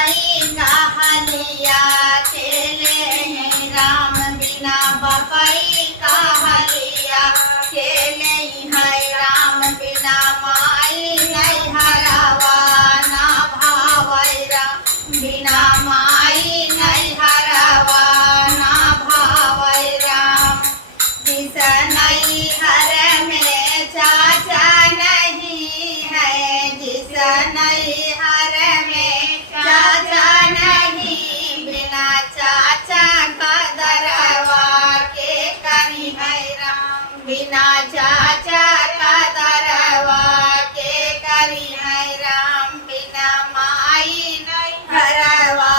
माई कहलिया खेले हैं राम बिना बपई कहलिया खेले है राम बिना माई नहीं हरावा ना भावै राम बिना माई नहीं हरावा ना भावै राम जिस नहीं हर में चाचा नहीं है जिस नहीं हर में चाचा नहीं बिना चाचा का दरवा के करी है राम बिना चाचा का दरवा के करी है राम बिना माई नहीं हरवा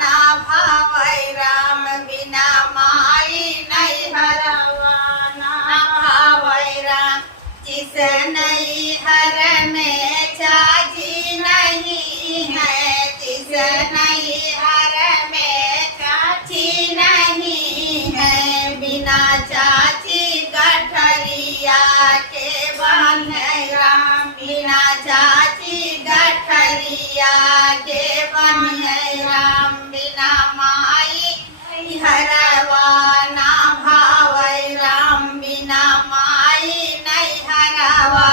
ना भावै राम बिना माई नहीं हरवा ना भावै राम जिस नहीं हर में चाची नहीं है जिस नहीं हर में चाची नहीं है बिना चाची गठरिया के बन राम बिना चाची गठरिया के बन राम बिना माई हरवा ना भावै राम बिना माई नहीं हरवा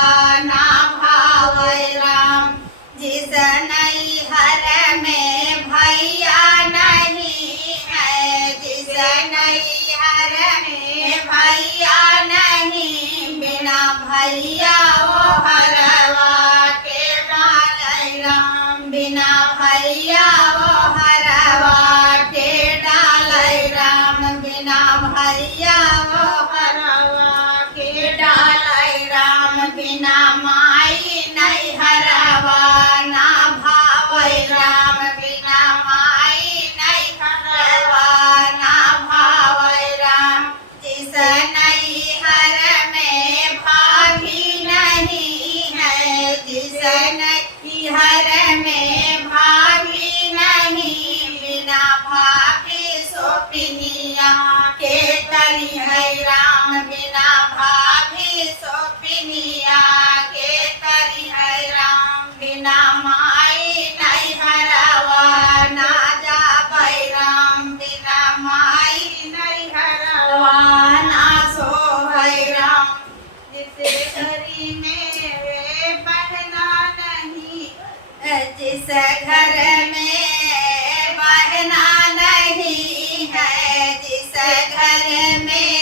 ना भावै राम जिस नहीं हर में भैया नहीं है जिस नहीं हर में भैया नहीं बिना भैया वो हरवा के डालै राम बिना भैया वो हरवा के डालै राम बिना भैया वो हरवा के डालै राम बिना माई नहीं हरवा ना भावै राम बिना माई नहीं हरवा ना भावै राम जिस नहीं हर में भाभी नहीं है जिस नहीं हर में भाभी नहीं बिना भाभी सोपिनिया के करी है राम बिना भाभी सोपिनिया के करी है राम बिना माई नहीं हरवा ना जाबै राम बिना माई नहीं हरवा ना सोहै राम जिस घरी में वे बहना नहीं जिस घर में बहना नहीं है जिस घर में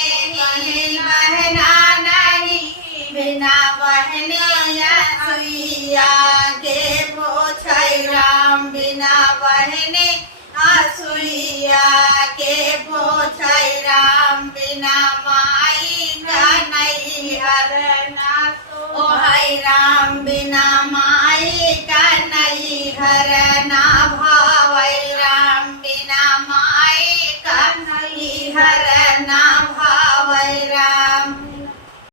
बहना नहीं बिना बहनिया सुइया के पोछै राम बिना बहने सुइया के पोछै राम बिना माई का नहीं हर ना सोहै राम बिना